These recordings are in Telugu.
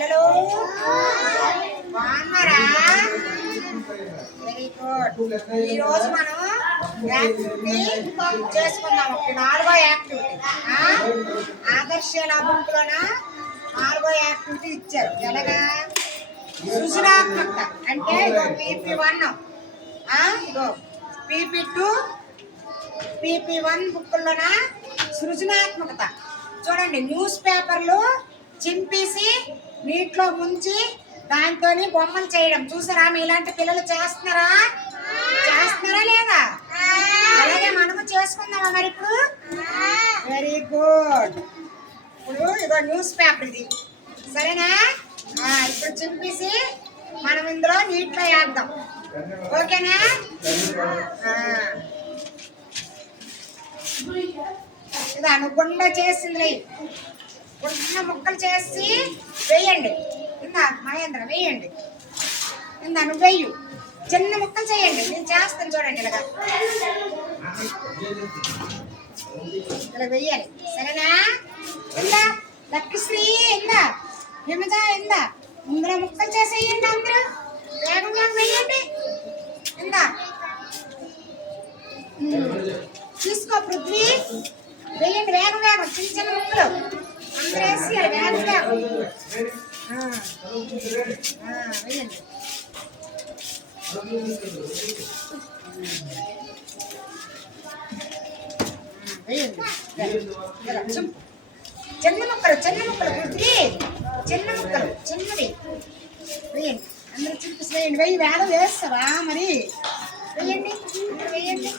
పిల్లలు బాగున్నారా? Very good. ఈరోజు మనం యాక్టివిటీ చేసుకుందాం. 4వ యాక్టివిటీ ఆదర్శాల బుక్లోన 4వ యాక్టివిటీ ఇచ్చారు. ఎలాగా? సృజనాత్మకత అంటే ఇగో PP1, ఇగో PP2, PP1 బుక్లోన సృజనాత్మకత. చూడండి, న్యూస్ పేపర్లు చింపేసి నీటిలో ముంచి దాంతో బొమ్మలు చేయడం చూసారా? ఇలాంటి పిల్లలు చేస్తున్నారా లేదా? అలాగే మనము చేసుకుందామా మరి ఇప్పుడు? Very good. ఇప్పుడు ఇదో న్యూస్ పేపర్ ఇది, సరేనా? ఇప్పుడు చింపేసి మనం ఇందులో నీటిలో వేద్దాం, ఓకేనా? ఇది అనుగుండా చేసింది, చిన్న ముక్కలు చేసి వేయండి. ఇందా మహేంద్ర వేయండి, ఇందా నువ్వు వేయు, చిన్న ముక్కలు చేయండి. నేను చేస్తాను చూడండి, ఇలా వేయాలి, సరేనా? ఇందా లక్ష్మీ, ఇందా హిమజ, ఇందా ఇందులో ముక్కలు చేసేయండి. అందరూ వేగంగా వేయండి. ఇందా తీసుకో పృథ్వీ, వేయండి వేగం వేగం, చిన్న చిన్న ముక్కలు అందరూ వేసి వేగం వేగం వేయండి. చిన్న ముక్కలు పృథ్వీ, చిన్న ముక్కలు చిన్నవి వేయండి. అందరూ చింపేసి వేయండి. వెయ్యి వేగం వేస్తావా మరి? వేయండి, వేయండి.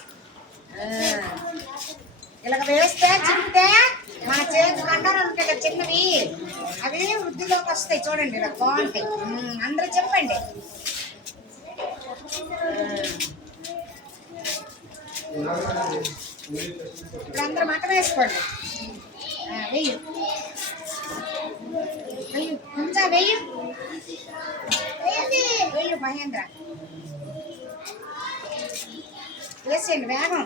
ఇలాగ వేస్తే చింపితే మన చేతి కండలు ఉంటాయి కదా చిన్నవి, అవి వృద్ధిలోకి వస్తాయి. చూడండి, ఇలా బాగుంటాయి. అందరూ చెప్పండి. ఇప్పుడు అందరూ మటం వేసుకోండి. వెయ్యి వెయ్యి కొంచెం వెయ్యి వెయ్యి మహేంద్ర వేసేయండి వేగం.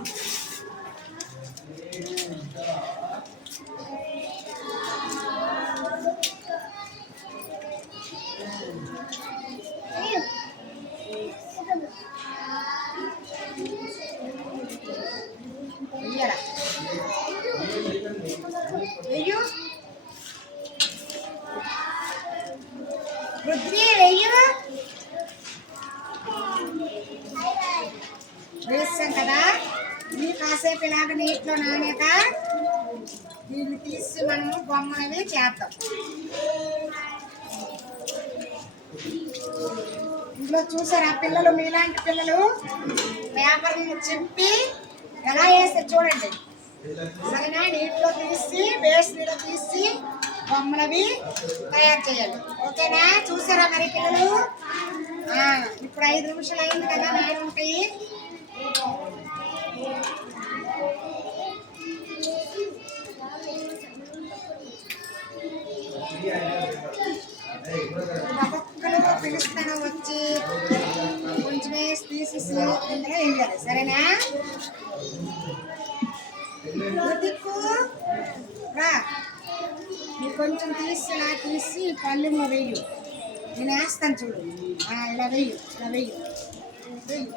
వెయ్యు పృథ్వీ, వెయ్యు. వేస్తాం కదా, ఇది కాసేపు ఇలాగ నీటిలో నాణ్యత దీన్ని తీసి మనము బొమ్మలవి చేద్దాం. ఇందులో చూసారా పిల్లలు, మీలాంటి పిల్లలు పేపర్ని చింపి ఎలా వేస్తారు చూడండి, సరేనా? నీటిలో తీసి బేసిన్లో తీసి బొమ్మలవి తయారు చేయాలి, ఓకేనా? చూసారా మరి పిల్లలు? ఇప్పుడు 5 నిమిషాలు అయింది కదా, నాని ఉంటాయి. ఒక్కొక్కరు పిలుస్తాను వచ్చి కొంచెం వేసి తీసేసి ఇందులో వేయాలి, సరేనా? రా, మీరు కొంచెం తీసి పళ్ళెంలో వెయ్యు, నేను వేస్తాను చూడు. ఇలా వెయ్యు, ఇలా వెయ్యు, వెయ్యు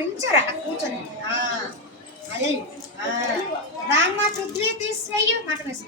నించరా కూర్చొని. అదే రామ్మ పృథ్వీ తీసి వెయ్యు, మటన్ వేసి